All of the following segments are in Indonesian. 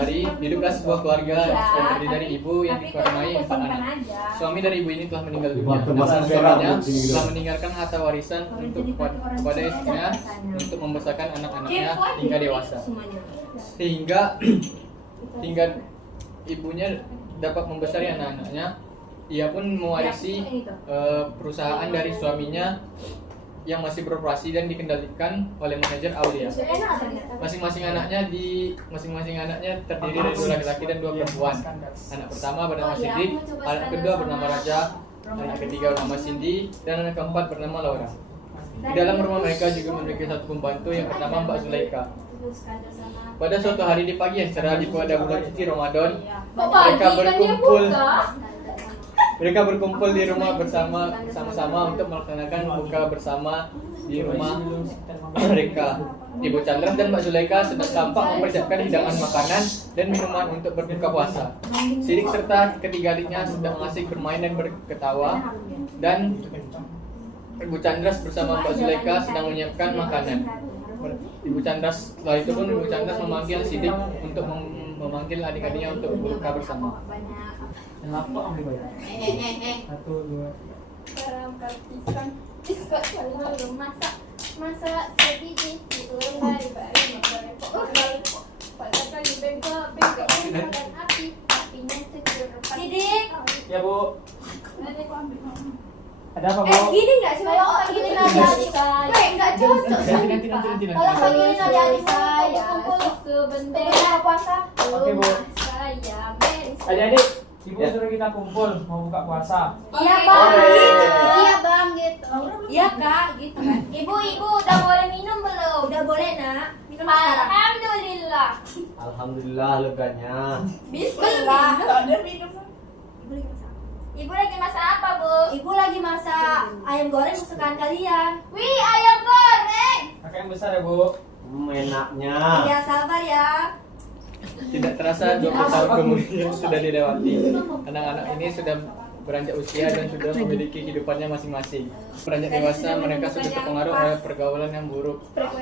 hari, hiduplah sebuah keluarga yang terdiri dari ibu yang dikaruniai 4 anak. Suami dari ibu ini telah meninggal dunia. Dan suaminya telah meninggalkan harta warisan untuk kepada istrinya untuk membesarkan anak-anaknya hingga dewasa. Hingga ibunya dapat membesari anak-anaknya, ia pun mewarisi perusahaan dari suaminya yang masih beroperasi dan dikendalikan oleh manajer Aulia. Masing-masing anaknya terdiri dari 2 laki-laki dan 2 perempuan. Anak pertama bernama Siddiq, anak kedua bernama Raja, anak ketiga bernama Cindy, dan anak keempat bernama Laura. Di dalam rumah mereka juga memiliki 1 pembantu yang bernama Mbak Zulaika. Pada suatu hari di pagi yang cerah di pada bulan suci Ramadan, mereka berkumpul di rumah bersama-sama untuk melaksanakan buka bersama di rumah mereka. Ibu Chandra dan Mbak Zulaika sedang tampak mempersiapkan hidangan makanan dan minuman untuk berbuka puasa. Siddiq serta ketiga adiknya sedang asik bermain dan berketawa, dan Ibu Chandra bersama Mbak Zulaika sedang menyiapkan makanan. Ibu Chandra setelah itu pun Ibu Chandra memanggil Siddiq untuk memanggil adik-adiknya untuk berbuka bersama. Yang laptop ambil bayar. 1, 2. Sekarang pisang bisa selalu masak sedikit mulai baru pada kali bengkok dan apinya secur. Siddiq. Ya Bu. Ada apa Bu? Gini nggak sih kalau gini adik saya? Nggak cocok. Nanti. Kalau gini adik saya sebentar puasa. Oke Bu. Saya Adik-adik, Ibu suruh kita kumpul mau buka puasa. Iya bang, gitu. Iya bang, gitu. Iya kak, gitu kan. Ibu udah boleh minum belum? Udah boleh nak. Minum sekarang. Alhamdulillah. Alhamdulillah leganya. Bismillah. Ada minum. Ibu lagi masak apa bu? Ibu lagi masak ayam goreng kesukaan kalian. Wih ayam goreng. Kakak yang besar ya Bu. Enaknya. Iya sabar ya. Tidak terasa 20 tahun kemudian sudah dilewati. Anak-anak ini sudah beranjak usia dan sudah memiliki kehidupannya masing-masing. Beranjak dewasa, mereka sudah terpengaruh oleh pergaulan yang buruk. Beberapa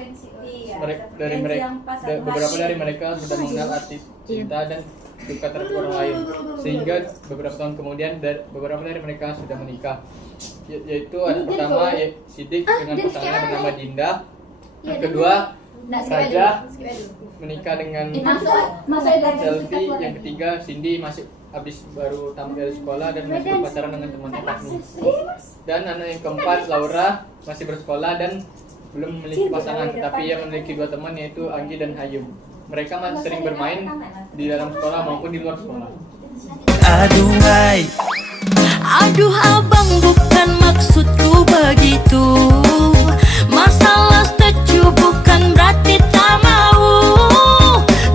dari mereka sudah mengenal arti cinta dan suka terhadap orang lain, sehingga beberapa tahun kemudian beberapa dari mereka sudah menikah. Yaitu anak pertama Siddiq dengan pasangannya bernama Dinda. Yang kedua Raja menikah dengan Selfie. Yang ketiga Cindy masih baru tamat dari sekolah dan masih berpacaran dengan temannya Fahmi. Dan anak yang keempat Laura masih bersekolah dan belum memiliki pasangan, tetapi ia memiliki 2 teman yaitu Anggi dan Hayum. Mereka masih sering bermain di dalam sekolah maupun di luar sekolah. Aduh abang, bukan maksudku begitu. Masalah setuju bukan berarti tak mau.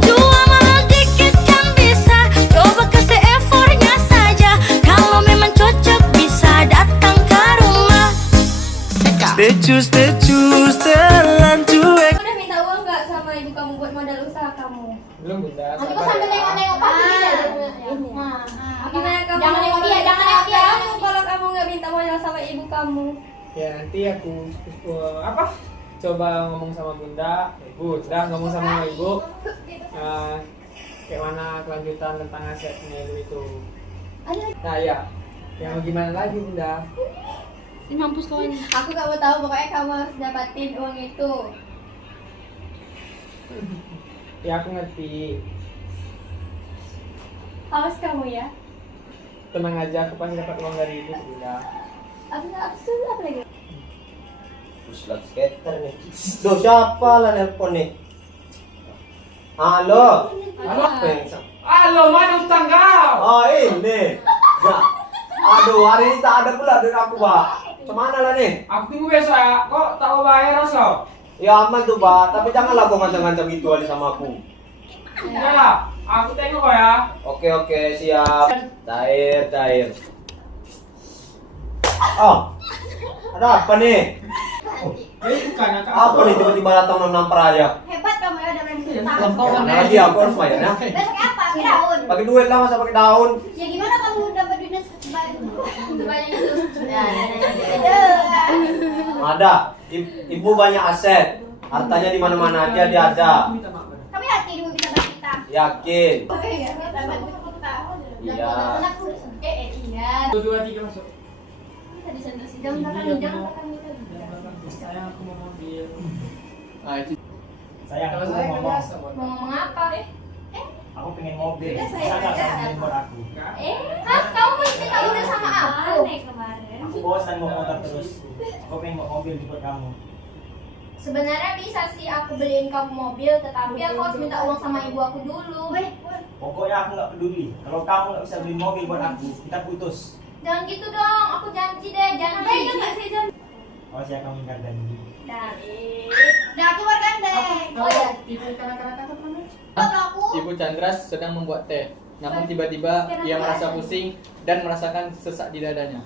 Dua mahal dikit kan bisa, coba kasih effortnya saja. Kalau memang cocok bisa datang ke rumah. Stecus telan cuek. Udah minta uang nggak sama ibu kamu buat modal usaha kamu? Belum Bunda. Nanti kok sambil nengok-nengok pasti dia. Gimana kamu? Jangan nengok dia. Kalau kamu nggak minta modal sama ibu kamu. Ya nanti aku coba ngomong sama Bunda. Ibu, udah ngomong sama Ibu. Kayak mana kelanjutan tentang asetnya itu. Nah ya, yang gimana lagi Bunda? Mampus kawan. Aku gak mau tahu, pokoknya kamu harus dapatin uang itu. Ya aku ngerti. Awas kamu ya. Tenang aja, aku pasti dapat uang dari Ibu Bunda. Apa lagi? Puslat skater nih. Duh, siapa lah nelpon nih? Halo. Halo. Pengsang. Halo, mana utang kau? Oh ini. Ya. Aduh, hari ini tak ada pula duit aku, Pak. Kemana lah nih? Aku tunggu besok ya. Kok tak mau bayar so? Ya aman tuh, Pak. Tapi janganlah kau ngancam-ngancam gitu kali sama aku. Ya, aku tengok kok ya. Oke, siap. Cair. Oh, ada apa nih? Bukannya Apa nih tiba-tiba datang nampar aja? Hebat kamu ya, udah berani utang. Mana lagi aku harus bayar ya? Besok apa? Pakai daun. Pakai duit lah, masa pakai daun? Ya gimana kamu dapat duitnya sebanyak itu? Ada. Ibu banyak aset. Hartanya di mana-mana aja dia ada. Kami hati ibu bisa bantu kita. Yakin? Iya. Iya. 1, 2, 3 masuk. Tadi sendiri jangan tekan Sayang aku mau mobil. Nah, itu Sayang, Kalau aku saya mau nggak ngomong. biasa buat. mau ngomong apa? Aku pengen mobil. Udah, Bisa saya nggak aja. kamu beliin buat aku? Hah? Kamu masih minta udah sama aku? Aku bosan bawa motor terus. Aku pengen bawa mobil buat kamu. Sebenarnya bisa sih aku beliin kamu mobil, tetapi aku harus minta uang sama ibu aku dulu. Pokoknya aku nggak peduli. Kalau kamu nggak bisa beli mobil buat aku, kita putus. Jangan gitu dong, aku janji deh, janji. Awas ya kamu ingkar janji. Nah, keluarkan deh. Oh ya, Ibu kanak-kanak apa namanya? kalau aku Ibu Chandras sedang membuat teh. Namun tiba-tiba ia merasa pusing dan merasakan sesak di dadanya.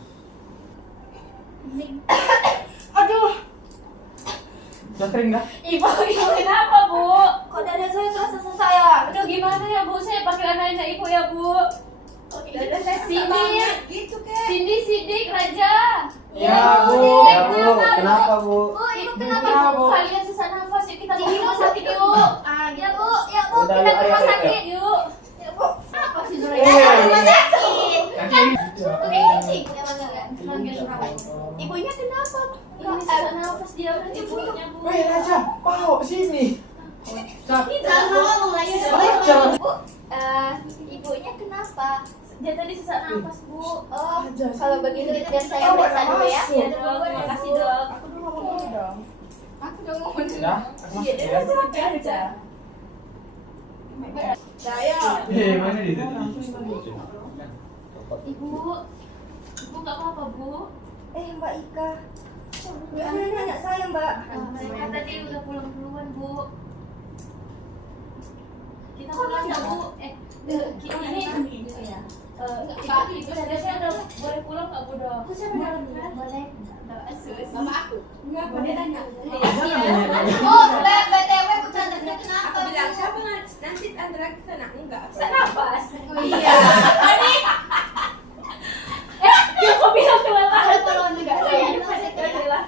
Aduh. Udah kering dah? Ibu kenapa bu? kok dada saya terasa sesak ya? Aduh gimana ya bu? Saya pakai anak ibu ya bu. Dada saya sesak Cindy, banget gitu kek. Cindy, Sidik, Raja. Ya, Bu. Ya Bu, kenapa Bu? Bu, ibu kenapa Ya, bu? Bu. Kalian sesak nafas yuk kita bawa ke rumah sakit yuk. Ya bu, ya bu, Udah, kita ke ayo, rumah ayo, sakit. Yuk. Ya bu, apa sih Zura? Eh. Ya, ke rumah sakit. Nanti Oke, sih, ya mana kan? Ibunya kenapa? Ini sesak nafas dia udah ibunya bu. Weh, Raja, bawa ke sini. Jangan ngomong lagi. Raja. Bu, ibunya kenapa? Dia tadi sesak nafas bu. Oh, kalau begitu biar saya periksa dulu ya. Ya dok, makasih dok. Aku dulu ngomong dong. Aku dulu ngomong dulu. Dah, aku masuk ya. aja. Mana di Ibu, ibu nggak apa-apa bu. Mbak Ika. Jangan nanya saya, Mbak. Mereka tadi udah pulang duluan bu. Kita pulang ya bu. Kita ini. Pak, ibu saya udah boleh pulang nggak bu dok? Aku siapa namanya? Boleh. Mama aku. Enggak, boleh tanya. Oh, BTW Bu Chandra kenapa? Aku bilang siapa nanti antara kena enggak? sesak nafas. Iya. Aku bilang keluar. Ada polon juga.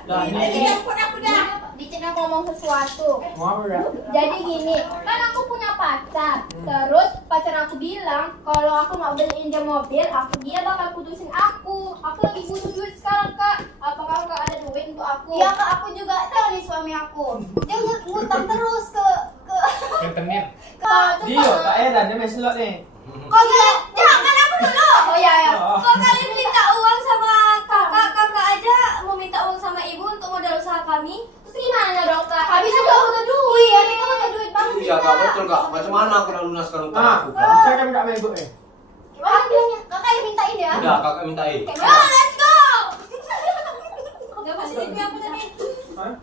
Dah, Jadi telepon aku dah. Dicek aku ngomong sesuatu. mau apa dah? Jadi gini, kan aku punya pacar. Terus pacar aku bilang kalau aku nggak beliin dia mobil, dia bakal putusin aku. Aku lagi butuh duit sekarang kak. Apakah kak ada duit untuk aku? Iya kak, aku juga tahu nih suami aku. Dia ngutang terus ke Rentenir. ke Dio, tak edan dia main selot nih. Kok jangan aku dulu. Oh iya ya. Oh. Kok kalian minta uang sama kakak aja mau minta uang sama ibu untuk modal usaha kami? Terus gimana dong kak? Habis juga udah duit. Iya kita udah duit banget. Iya Kak, betul Kak. Macam mana aku nak lunaskan utang Ah, aku Kak? saya kan minta sama ibu Gimana bilangnya? Kakak yang mintain ya? Udah Kakak mintain. Let's go. Enggak posisinya apa tadi? Hah?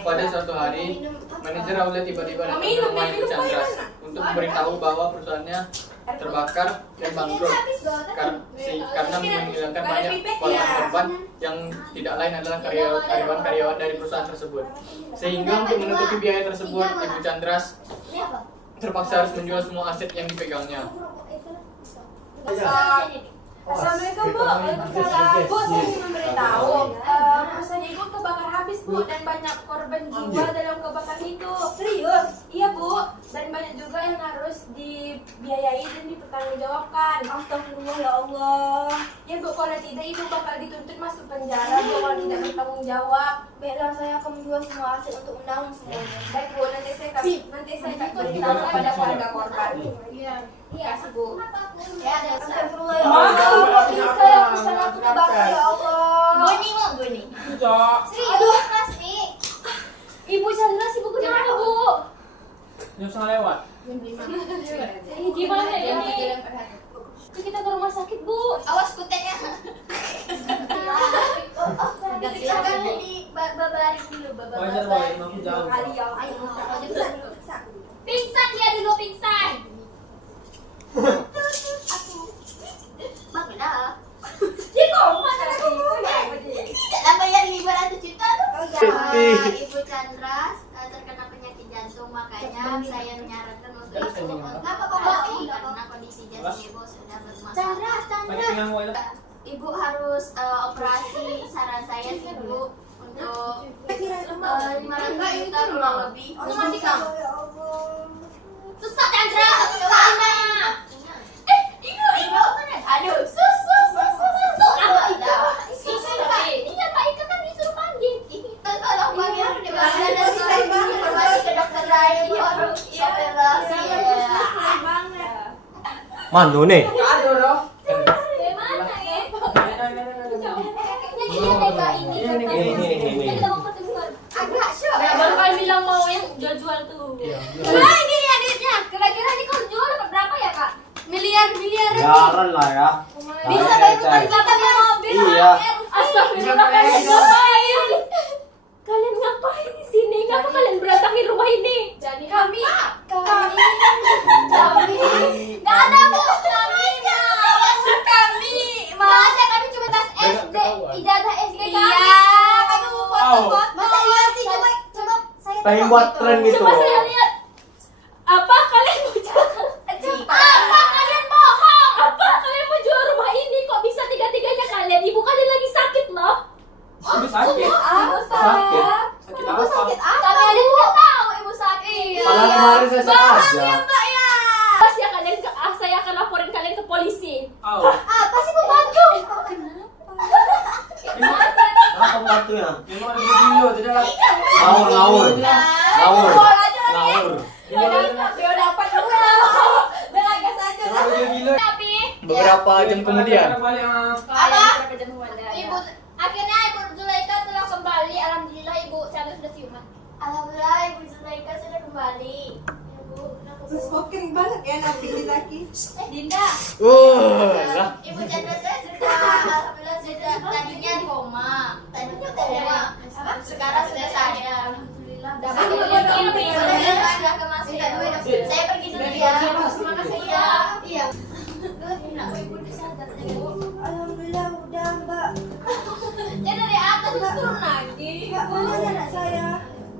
Pada suatu hari, manajer outlet tiba-tiba datang ke rumah Ibu Chandras untuk memberitahu bahwa perusahaannya terbakar dan bangkrut karena menghilangkan banyak korban yang tidak lain adalah karyawan-karyawan dari perusahaan tersebut. Sehingga untuk menutupi biaya tersebut, Ibu Chandras Ini apa? terpaksa harus menjual semua aset yang dipegangnya. Assalamualaikum Bu. Waalaikumsalam. Bu, saya ingin memberitahu perusahaan Ibu kebakar habis Bu dan banyak korban jiwa dalam kebakaran itu. Serius? Iya Bu. Dan banyak juga yang harus dibiayai dan dipertanggungjawabkan. Astagfirullah ya Allah. Ya Bu, kalau tidak Ibu bakal dituntut masuk penjara Bu kalau tidak bertanggung jawab. Baiklah saya akan menjual semua aset untuk menanggung semuanya. Baik Bu, nanti saya beritahu kepada keluarga korban. Iya. Kasih Bu. Ya ada astagfirullah ya Allah. Kok bisa ya perusahaan aku terbakar ya Allah. Goni mau goni. Cok. Serius pasti. Ibu Chandra sibuk kenapa bu? Jam setengah lewat. Ini gimana ini? Kita ke rumah sakit bu. Awas kuteknya. Silakan di babarin dulu Wajar boleh, aku jauh. kali ya. Ayo dulu. Pingsan dia dulu pingsan. Bagaimana? Dia koma Tidak lah bayar 500 juta tuh. Oh ya, Ibu Chandra terkena penyakit jantung makanya saya menyarankan untuk Ibu. Kenapa kok masih? Karena kondisi jantung Ibu sudah bermasalah. Pakai pinggang gua itu. Ibu harus operasi. Saran saya sih Bu untuk 500 juta kurang lebih. Masih Susah Chandra, mana? Ibu. Aduh, susu. Apa itu? Iya, Kak Ika kan disuruh panggil. Tolong panggil di mana ada informasi ke dokter lain. Iya, Mano nih? Aduh dong. Gimana ya? Iya, Kak ini. Kita mau ketemu agak syok. Baru kalian bilang mau yang jual-jual tuh. Nah, ini ya duitnya. Kira-kira ini kalau jual dapat berapa ya, Kak? Miliar. Jalan lah ya. Bisa bayar utang kita punya mobil. Iya. Astagfirullah, kalian ngapain? Kalian ngapain di sini? Kenapa kalian berantakin rumah ini? Jadi kami. Nggak ada Bu. Kami. Nggak ada, kami cuma tas SD. Ijazah SD kami. Iya. Kami mau foto-foto. Masa iya sih? Coba saya Pengen buat tren gitu. Coba saya lihat. Apa kalian mau jual? Apa kalian bohong? Apa kalian mau jual rumah ini? Kok bisa tiga-tiganya kalian? Ibu kalian lagi sakit loh. Ibu sakit. Sakit. Sakit Ibu apa? sakit apa? Kami aja tidak tahu ibu sakit. Padahal kemarin saya sehat aja. Mbak ya. Pas ya kalian saya akan laporin kalian ke polisi. Oh. Apa sih pembantu? Apa pembantunya? Ini mau dulu tidak lah. Ngawur. Dia dapat dulu. Belagas aja. Tapi Beberapa jam kemudian. Apa? Ibu akhirnya Ibu Zulaika telah kembali. Alhamdulillah Ibu Chandra sudah siuman. Alhamdulillah Ibu Zulaika sudah kembali. Ibu, Spoken banget ya Nabi Zaki. Dinda. Lah. Ibu Chandra saya sudah alhamdulillah sudah tadinya koma. Tadinya koma. Sekarang sudah sadar. Alhamdulillah. Dapat sudah kemasukan. Saya pergi dulu ya. Terima kasih ya. Iya. Ibu udah sadar Ibu. Alhamdulillah udah Mbak. Dia dari atas terus turun lagi. Mbak mana anak saya?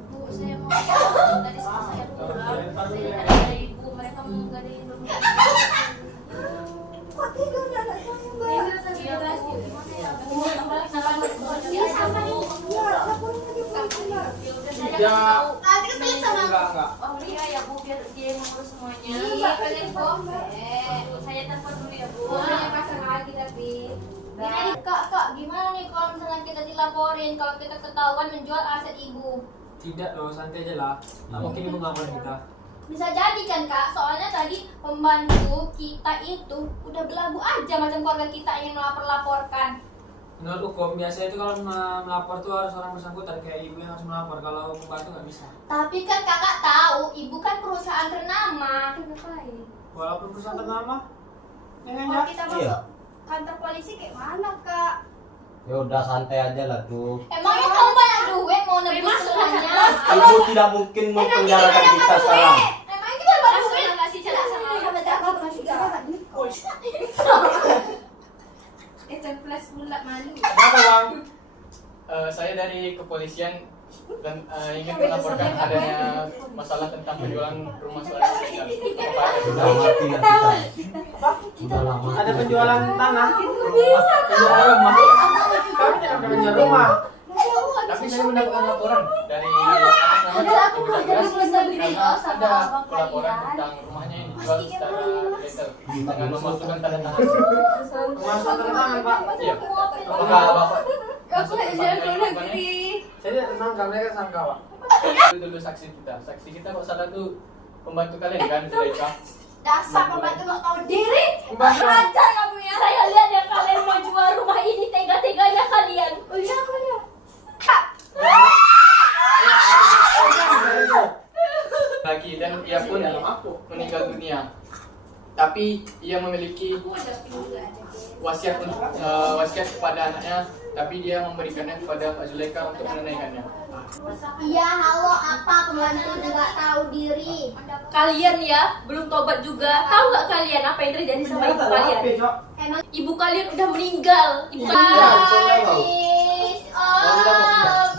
Bu, saya mau dari saya pulang. Saya dari ibu, mereka mau ngadain rumah. Kok tiga anak saya Mbak? Iya, gimana ya? Iya, sama nih. Ya, laporin aja polisi Mbak. Tidak. Nanti keselip sama aku. Enggak. Oh iya ya Bu, biar dia yang ngurus semuanya. Iya, kalian boleh. Saya telepon dulu ya Bu. Hanya pasang lagi tapi. Gini kak, gimana nih kalau misalnya kita dilaporin kalau kita ketahuan menjual aset ibu? Tidak loh, santai aja lah. Nggak mungkin ibu ngelaporin kita. Bisa jadi kan kak, soalnya tadi pembantu kita itu udah belagu aja macam keluarga kita ingin melapor-laporkan. Menurut hukum biasa itu kalau melapor tuh harus orang bersangkutan, kayak ibu yang harus melapor. Kalau pembantu nggak bisa. Tapi kan kakak tahu, ibu kan perusahaan ternama. Ngapain? Walaupun perusahaan ternama, Kalau ya. kita masuk kantor polisi kayak mana kak? Ya udah santai aja lah tuh. Emangnya kamu banyak duit mau nebus semuanya? Ibu tidak mungkin mempenjarakan kita sekarang. Emangnya kita banyak duit? Kasih celah sama Flash bulat malu. Kenapa bang? Saya dari kepolisian dan ingin melaporkan adanya masalah tentang penjualan rumah seorang ilegal. Sudah mati lah kita. Sudah lama. Ada penjualan tanah. Penjualan rumah. Kami tidak ada penjualan rumah. Tapi saya mendapatkan laporan dari atas nama Ibu Chandra karena ada pelaporan tentang rumahnya yang dijual secara ilegal dengan memasukkan tanda tangan. Masuk tanda tangan pak. Iya. Apakah bapak? Aku masuk jalan tempat ke yang negeri. Saya tidak tersangka, mereka sangka pak. Itu dulu saksi kita. Saksi kita kok salah tuh pembantu kalian kan, Zulaika? Dasar pembantu gak tahu diri. Pembantu. Ajar kamu ya. Saya lihat ya kalian mau jual rumah ini tega-teganya kalian. Oh iya aku lihat. Lagi dan ia pun meninggal dunia. Tapi ia memiliki wasiat kepada anaknya, tapi dia memberikannya kepada Pak Zulaika untuk menunaikannya. Iya halo apa pembantu nggak tahu diri. Kalian ya belum tobat juga. Tahu nggak kalian apa yang terjadi sama ibu kalian? Emang Ibu kalian udah meninggal. Ibu Iya, kalian Is om